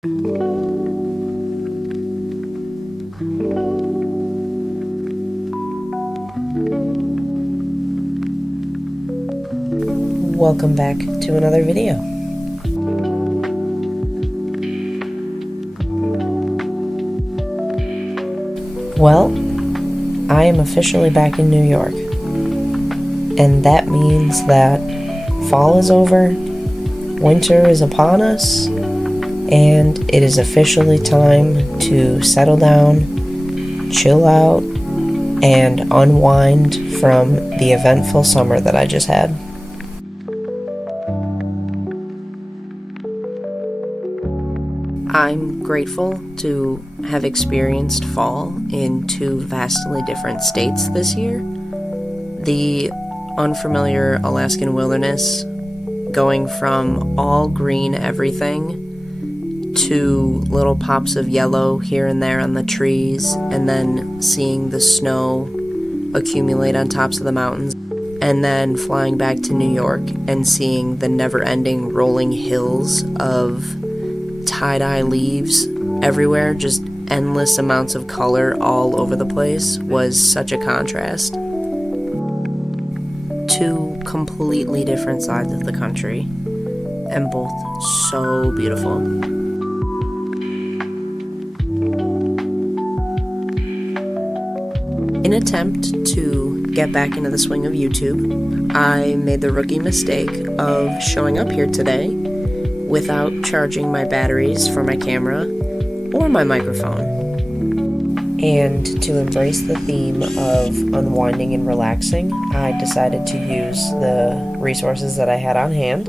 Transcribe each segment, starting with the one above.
Welcome back to another video. Well, I am officially back in New York, and that means that fall is over, winter is upon us, and it is officially time to settle down, chill out, and unwind from the eventful summer that I just had. I'm grateful to have experienced fall in two vastly different states this year. The unfamiliar Alaskan wilderness, going from all green everything to little pops of yellow here and there on the trees, and then seeing the snow accumulate on tops of the mountains, and then flying back to New York and seeing the never-ending rolling hills of tie-dye leaves everywhere, just endless amounts of color all over the place, was such a contrast. Two completely different sides of the country, and both so beautiful. In an attempt to get back into the swing of YouTube, I made the rookie mistake of showing up here today without charging my batteries for my camera or my microphone. And to embrace the theme of unwinding and relaxing, I decided to use the resources that I had on hand.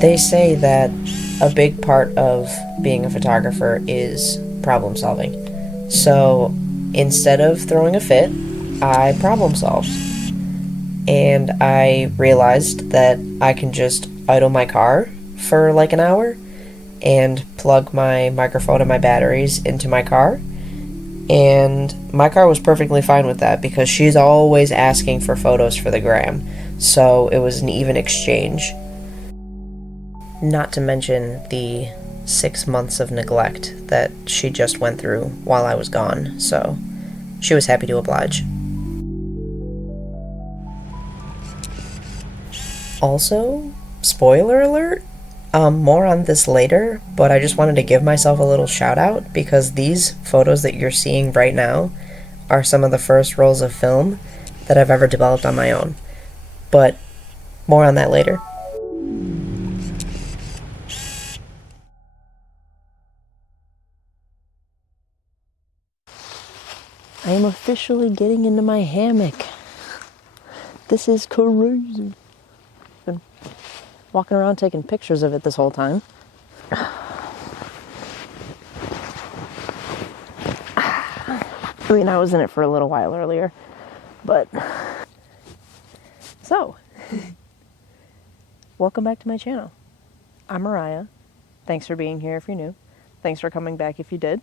They say that a big part of being a photographer is problem solving. So instead of throwing a fit, I problem solved. And I realized that I can just idle my car for like an hour and plug my microphone and my batteries into my car. And my car was perfectly fine with that because she's always asking for photos for the gram. So it was an even exchange. Not to mention the 6 months of neglect that she just went through while I was gone, so she was happy to oblige. Also, spoiler alert, more on this later, but I just wanted to give myself a little shout out because these photos that you're seeing right now are some of the first rolls of film that I've ever developed on my own. But more on that later. I am officially getting into my hammock. This is crazy. Been walking around taking pictures of it this whole time. I mean, I was in it for a little while earlier, but... So, welcome back to my channel. I'm Mariah. Thanks for being here if you're new. Thanks for coming back if you did.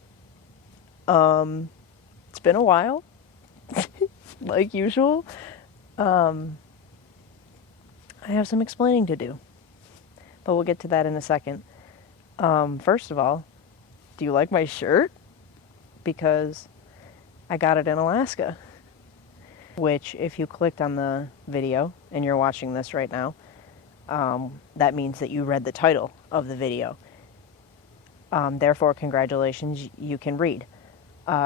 It's been a while, like usual. I have some explaining to do, but we'll get to that in a second. First of all, do you like my shirt? Because I got it in Alaska, which if you clicked on the video and you're watching this right now, that means that you read the title of the video. Therefore, congratulations, you can read.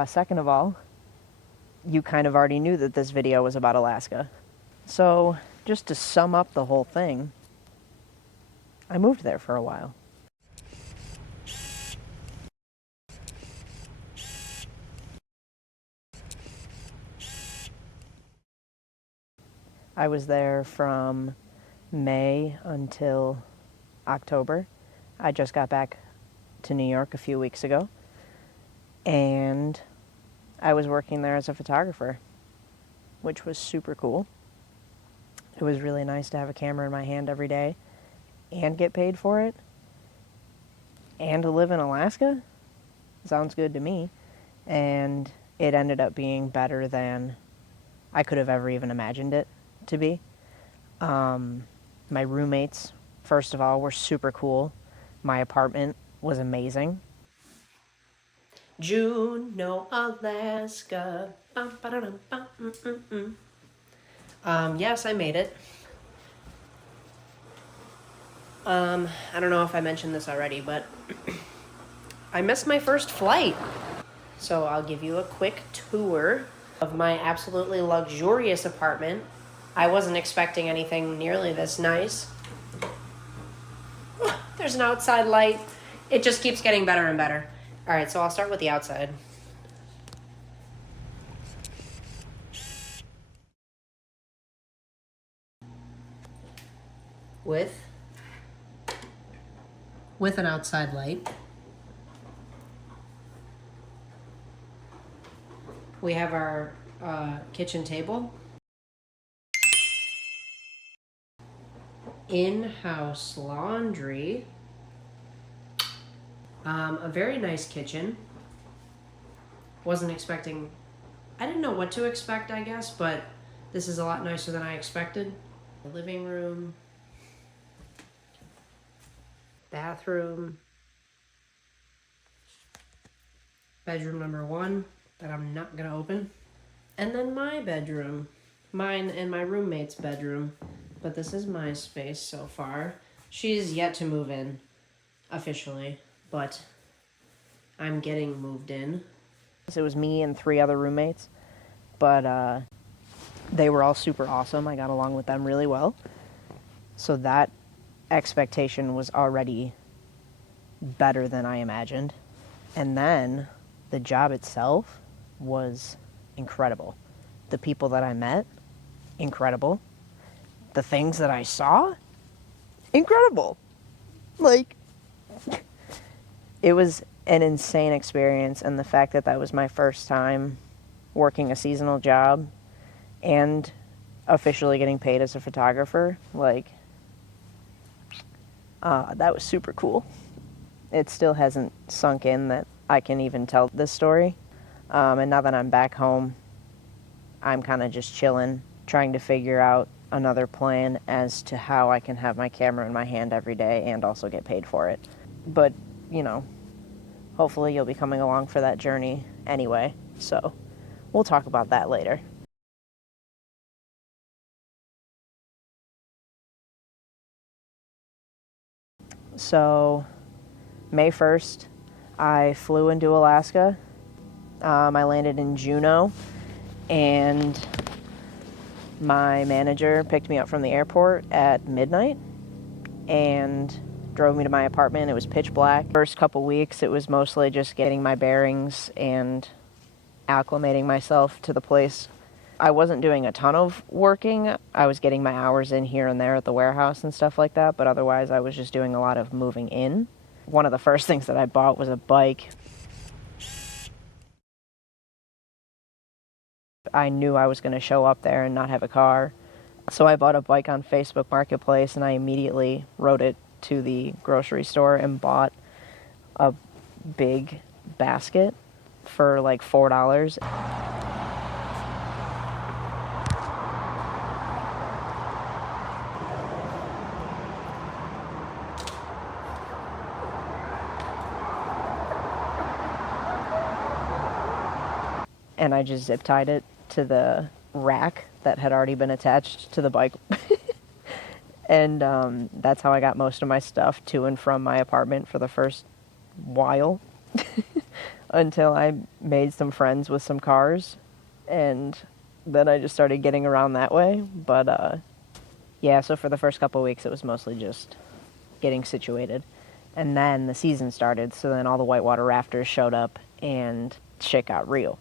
Second of all, you kind of already knew that this video was about Alaska. So, just to sum up the whole thing, I moved there for a while. I was there from May until October. I just got back to New York a few weeks ago, and I was working there as a photographer, which was super cool. It was really nice to have a camera in my hand every day and get paid for it, and to live in Alaska. Sounds good to me. And it ended up being better than I could have ever even imagined it to be. My roommates, first of all, were super cool. My apartment was amazing. Juneau, Alaska. Yes, I made it. I don't know if I mentioned this already, but I missed my first flight. So I'll give you a quick tour of my absolutely luxurious apartment. I wasn't expecting anything nearly this nice. There's an outside light. It just keeps getting better and better. All right, so I'll start with the outside. With an outside light. We have our kitchen table. In-house laundry. A very nice kitchen. Wasn't expecting... I didn't know what to expect, I guess, but this is a lot nicer than I expected. The living room. Bathroom. Bedroom number 1 that I'm not gonna open. And then my bedroom. Mine and my roommate's bedroom. But this is my space so far. She's yet to move in officially, but I'm getting moved in. It was me and 3 other roommates, but they were all super awesome. I got along with them really well. So that expectation was already better than I imagined. And then the job itself was incredible. The people that I met, incredible. The things that I saw, incredible. Like, it was an insane experience, and the fact that that was my first time working a seasonal job and officially getting paid as a photographer, like, that was super cool. It still hasn't sunk in that I can even tell this story. And now that I'm back home, I'm kind of just chilling, trying to figure out another plan as to how I can have my camera in my hand every day and also get paid for it. But, you know, hopefully you'll be coming along for that journey anyway, so we'll talk about that later. So, May 1st, I flew into Alaska. I landed in Juneau, and my manager picked me up from the airport at midnight and drove me to my apartment. It was pitch black. First couple weeks, it was mostly just getting my bearings and acclimating myself to the place. I wasn't doing a ton of working. I was getting my hours in here and there at the warehouse and stuff like that, but otherwise I was just doing a lot of moving in. One of the first things that I bought was a bike. I knew I was going to show up there and not have a car. So I bought a bike on Facebook Marketplace, and I immediately rode it to the grocery store and bought a big basket for like $4. And I just zip tied it to the rack that had already been attached to the bike. And that's how I got most of my stuff to and from my apartment for the first while. Until I made some friends with some cars. And then I just started getting around that way. But yeah, so for the first couple of weeks it was mostly just getting situated. And then the season started, so then all the whitewater rafters showed up and shit got real.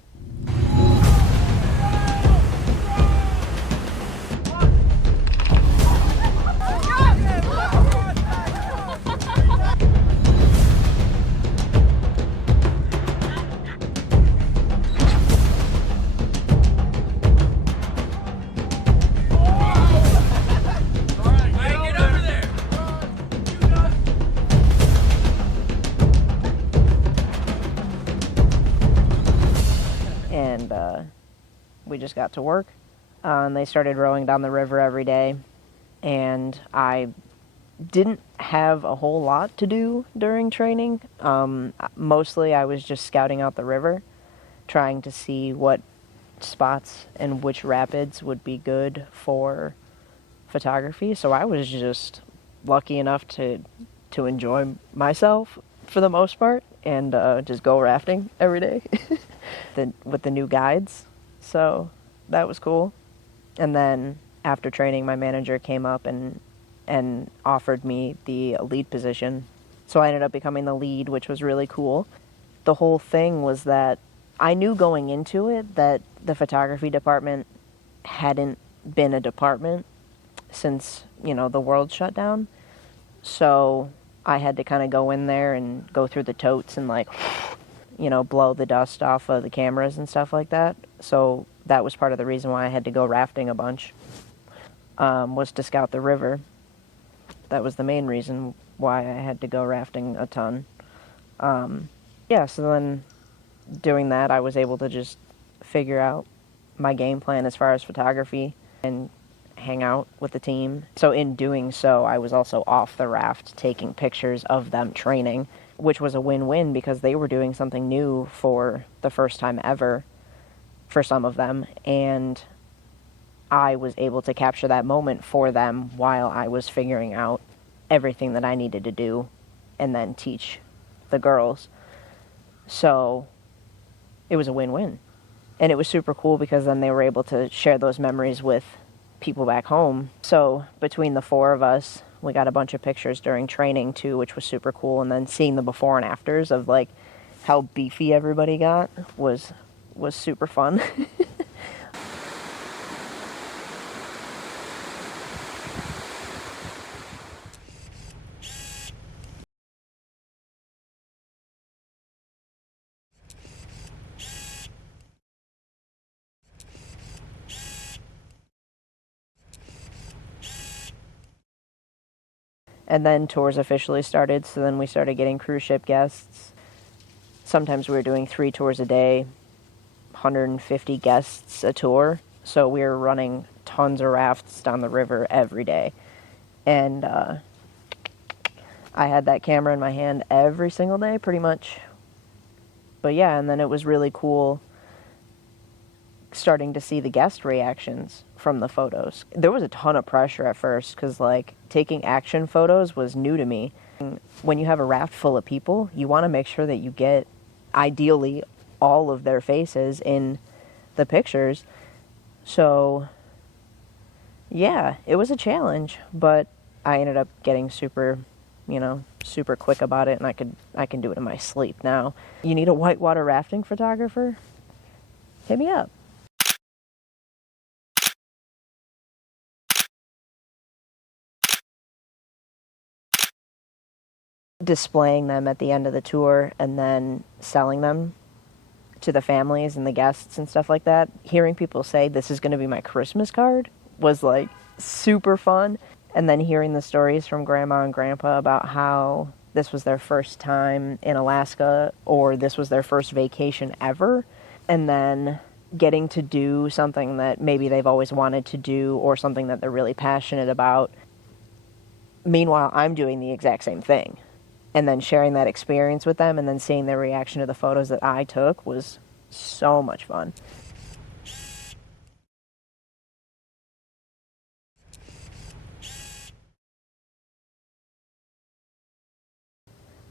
we just got to work. And they started rowing down the river every day. And I didn't have a whole lot to do during training. Mostly I was just scouting out the river, trying to see what spots and which rapids would be good for photography. So I was just lucky enough to enjoy myself for the most part, and just go rafting every day with the new guides. So that was cool. And then after training, my manager came up and offered me the lead position. So I ended up becoming the lead, which was really cool. The whole thing was that I knew going into it that the photography department hadn't been a department since, the world shut down. So I had to kind of go in there and go through the totes and blow the dust off of the cameras and stuff like that. So that was part of the reason why I had to go rafting a bunch, was to scout the river. That was the main reason why I had to go rafting a ton. So then doing that, I was able to just figure out my game plan as far as photography and hang out with the team. So in doing so, I was also off the raft taking pictures of them training, which was a win-win because they were doing something new for the first time ever for some of them, and I was able to capture that moment for them while I was figuring out everything that I needed to do and then teach the girls. So it was a win-win. And it was super cool because then they were able to share those memories with people back home. So between the four of us, we got a bunch of pictures during training too, which was super cool. And then seeing the before and afters of how beefy everybody got was super fun. And then tours officially started, so then we started getting cruise ship guests. Sometimes we were doing 3 tours a day, 150 guests a tour. So we were running tons of rafts down the river every day. And I had that camera in my hand every single day, pretty much. But yeah, and then it was really cool starting to see the guest reactions from the photos. There was a ton of pressure at first because taking action photos was new to me. When you have a raft full of people, you want to make sure that you get ideally all of their faces in the pictures. So yeah, it was a challenge, but I ended up getting super quick about it, and I can do it in my sleep now. You need a whitewater rafting photographer? Hit me up. Displaying them at the end of the tour and then selling them to the families and the guests and stuff like that. Hearing people say, "This is going to be my Christmas card," was super fun. And then hearing the stories from Grandma and Grandpa about how this was their first time in Alaska, or this was their first vacation ever, and then getting to do something that maybe they've always wanted to do or something that they're really passionate about. Meanwhile, I'm doing the exact same thing. And then sharing that experience with them and then seeing their reaction to the photos that I took was so much fun.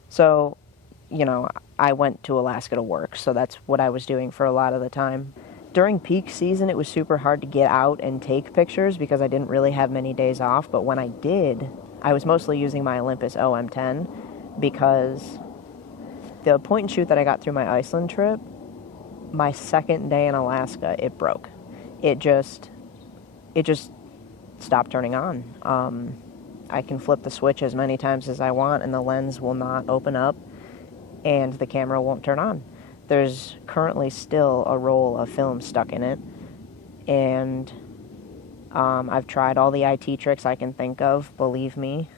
So, I went to Alaska to work, so that's what I was doing for a lot of the time. During peak season, it was super hard to get out and take pictures because I didn't really have many days off, but when I did, I was mostly using my Olympus OM10 because the point and shoot that I got through my Iceland trip, my second day in Alaska, it broke. It just stopped turning on. I can flip the switch as many times as I want and the lens will not open up and the camera won't turn on. There's currently still a roll of film stuck in it, and I've tried all the IT tricks I can think of, believe me.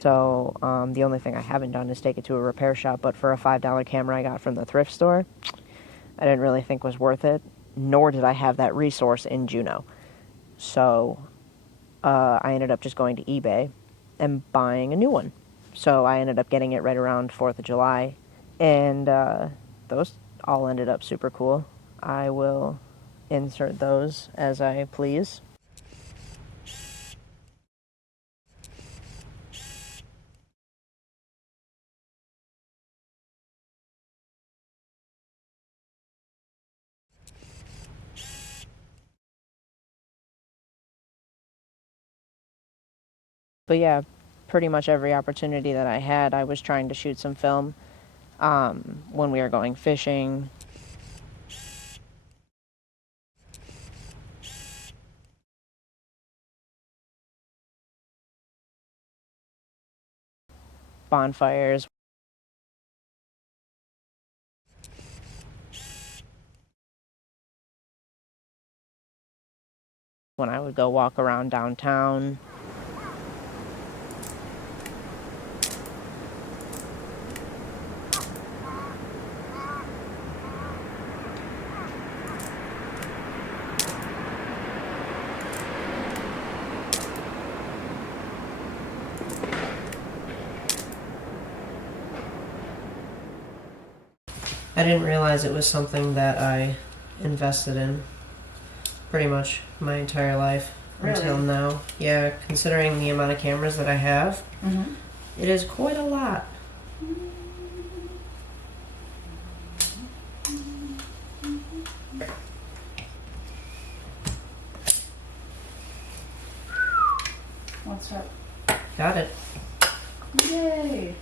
So the only thing I haven't done is take it to a repair shop, but for a $5 camera I got from the thrift store, I didn't really think was worth it. nor did I have that resource in Juneau. So I ended up just going to eBay and buying a new one. So I ended up getting it right around 4th of July, and those all ended up super cool. I will insert those as I please. But yeah, pretty much every opportunity that I had, I was trying to shoot some film. When we were going fishing, bonfires, when I would go walk around downtown. I didn't realize it was something that I invested in pretty much my entire life until now. Yeah, considering the amount of cameras that I have, it is quite a lot. What's up? Got it. Yay!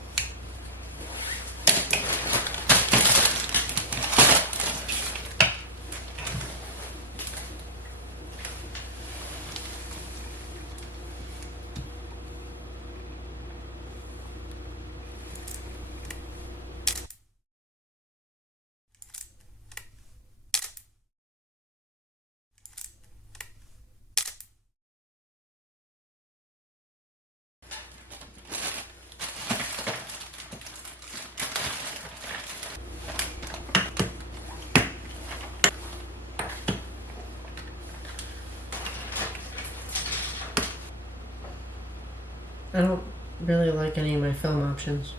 I don't really like any of my film options.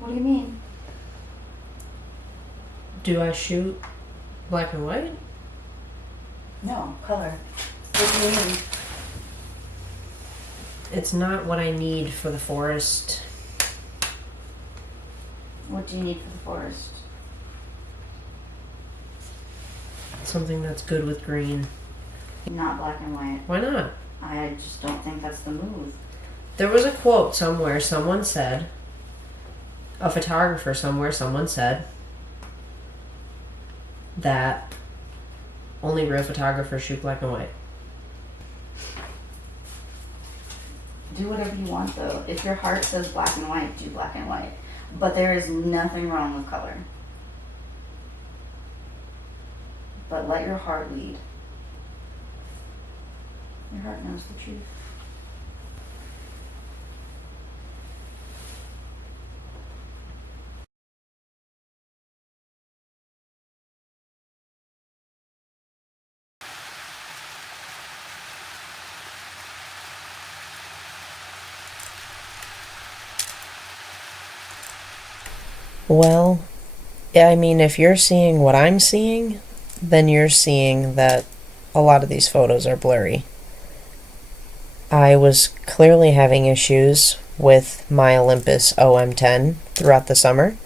What do you mean? Do I shoot black and white? No, color. What do you mean? It's not what I need for the forest. What do you need for the forest? Something that's good with green. Not black and white. Why not? I just don't think that's the move. There was a quote somewhere, someone said, a photographer somewhere, someone said, that only real photographers shoot black and white. Do whatever you want though. If your heart says black and white, do black and white. But there is nothing wrong with color. But let your heart lead. Your heart knows the truth. Well, I mean, if you're seeing what I'm seeing, then you're seeing that a lot of these photos are blurry. I was clearly having issues with my Olympus OM10 throughout the summer.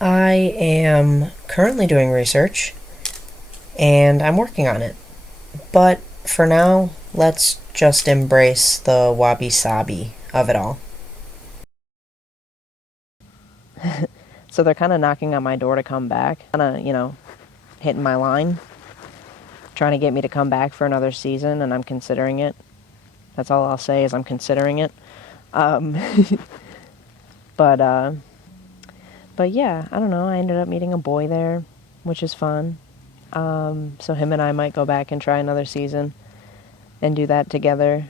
I am currently doing research, and I'm working on it. But for now, let's just embrace the wabi-sabi of it all. So they're kind of knocking on my door to come back, kind of, hitting my line, trying to get me to come back for another season, and I'm considering it. That's all I'll say is I'm considering it. But yeah, I don't know. I ended up meeting a boy there, which is fun. So him and I might go back and try another season and do that together.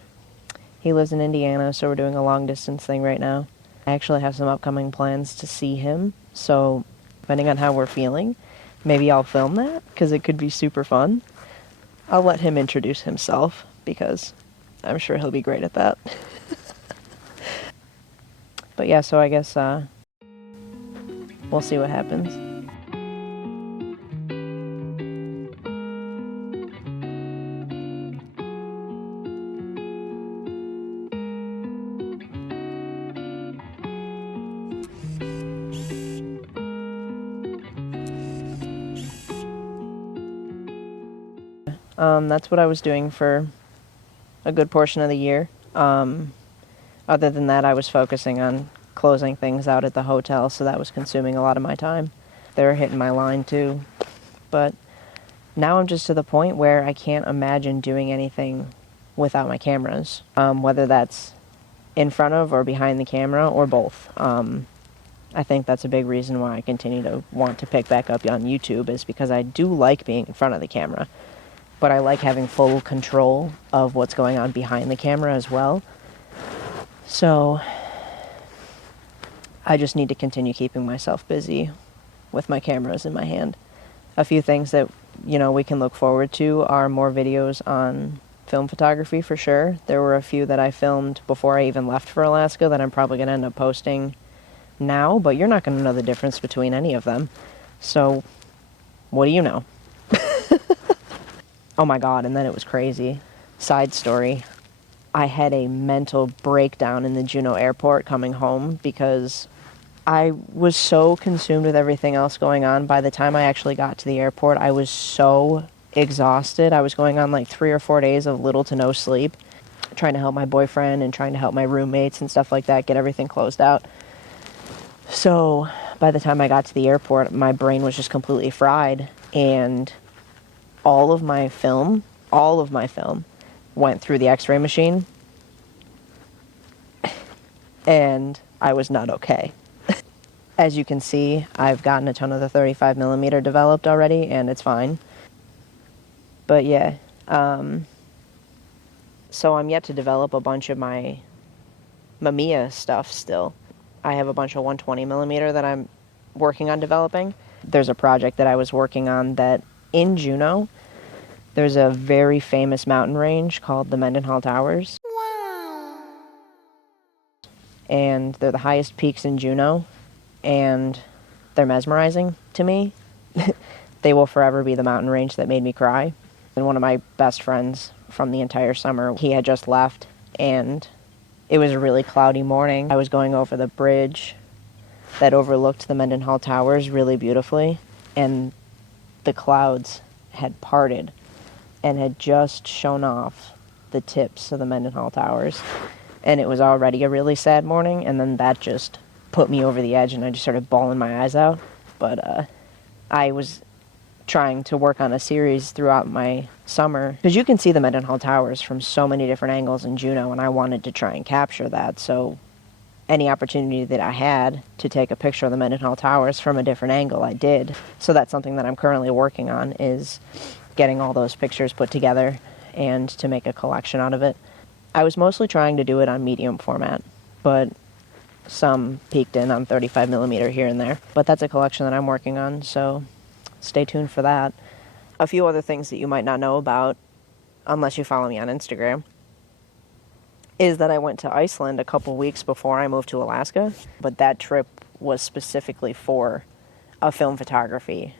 He lives in Indiana, so we're doing a long distance thing right now. I actually have some upcoming plans to see him, so depending on how we're feeling, maybe I'll film that because it could be super fun. I'll let him introduce himself because I'm sure he'll be great at that. But yeah, so I guess we'll see what happens. That's what I was doing for a good portion of the year. Other than that, I was focusing on closing things out at the hotel, so that was consuming a lot of my time. They were hitting my line too. But now I'm just to the point where I can't imagine doing anything without my cameras, whether that's in front of or behind the camera or both. I think that's a big reason why I continue to want to pick back up on YouTube, is because I do like being in front of the camera, but I like having full control of what's going on behind the camera as well. So I just need to continue keeping myself busy with my cameras in my hand. A few things that, we can look forward to are more videos on film photography for sure. There were a few that I filmed before I even left for Alaska that I'm probably going to end up posting now, but you're not going to know the difference between any of them. So what do you know? Oh my God, and then it was crazy. Side story. I had a mental breakdown in the Juneau airport coming home because I was so consumed with everything else going on. By the time I actually got to the airport, I was so exhausted. I was going on like 3 or 4 days of little to no sleep, trying to help my boyfriend and trying to help my roommates and stuff like that, get everything closed out. So by the time I got to the airport, my brain was just completely fried, and all of my film went through the x-ray machine, and I was not okay. As you can see, I've gotten a ton of the 35mm developed already, and it's fine. But yeah, so I'm yet to develop a bunch of my Mamiya stuff still. I have a bunch of 120mm that I'm working on developing. There's a project that I was working on that in Juneau, there's a very famous mountain range called the Mendenhall Towers. Wow. And they're the highest peaks in Juneau, and they're mesmerizing to me. They will forever be the mountain range that made me cry. And one of my best friends from the entire summer, he had just left, and it was a really cloudy morning. I was going over the bridge that overlooked the Mendenhall Towers really beautifully, and the clouds had parted and had just shown off the tips of the Mendenhall Towers. And it was already a really sad morning, and then that just put me over the edge, and I just started bawling my eyes out. But I was trying to work on a series throughout my summer, because you can see the Mendenhall Towers from so many different angles in Juneau, and I wanted to try and capture that. So any opportunity that I had to take a picture of the Mendenhall Towers from a different angle, I did. So that's something that I'm currently working on, is getting all those pictures put together and to make a collection out of it. I was mostly trying to do it on medium format, but some peeked in on 35mm here and there. But that's a collection that I'm working on, so stay tuned for that. A few other things that you might not know about, unless you follow me on Instagram, is that I went to Iceland a couple weeks before I moved to Alaska, but that trip was specifically for a film photography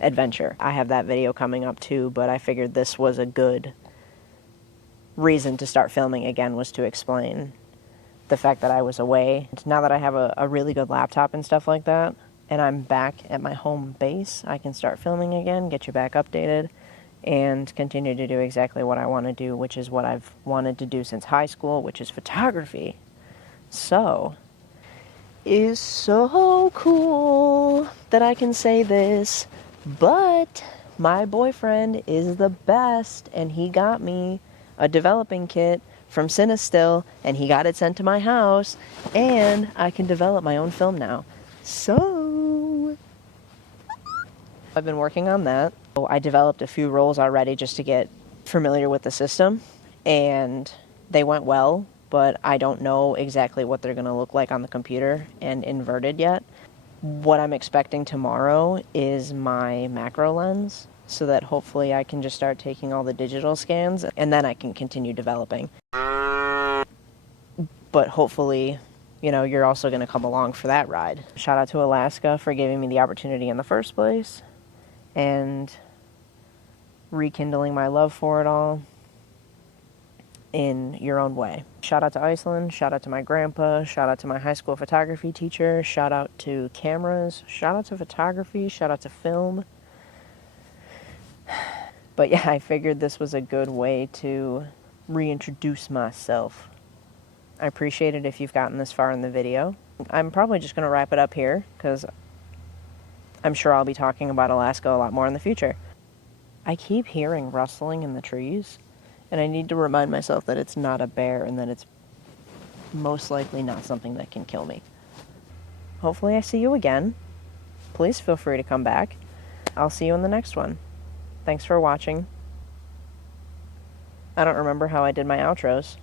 adventure. I have that video coming up too, but I figured this was a good reason to start filming again, was to explain the fact that I was away. Now that I have a really good laptop and stuff like that, and I'm back at my home base, I can start filming again, get you back updated, and continue to do exactly what I want to do, which is what I've wanted to do since high school, which is photography. So, it's so cool that I can say this, but my boyfriend is the best, and he got me a developing kit from Cinestill, and he got it sent to my house, and I can develop my own film now. So I've been working on that. I developed a few rolls already just to get familiar with the system, and they went well, but I don't know exactly what they're going to look like on the computer and inverted yet. what I'm expecting tomorrow is my macro lens, so that hopefully I can just start taking all the digital scans and then I can continue developing. But hopefully, you're also going to come along for that ride. Shout out to Alaska for giving me the opportunity in the first place and rekindling my love for it all in your own way. Shout out to Iceland, shout out to my grandpa, shout out to my high school photography teacher, shout out to cameras, shout out to photography, shout out to film. But yeah, I figured this was a good way to reintroduce myself. I appreciate it if you've gotten this far in the video. I'm probably just going to wrap it up here because I'm sure I'll be talking about Alaska a lot more in the future. I keep hearing rustling in the trees, and I need to remind myself that it's not a bear and that it's most likely not something that can kill me. Hopefully I see you again. Please feel free to come back. I'll see you in the next one. Thanks for watching. I don't remember how I did my outros.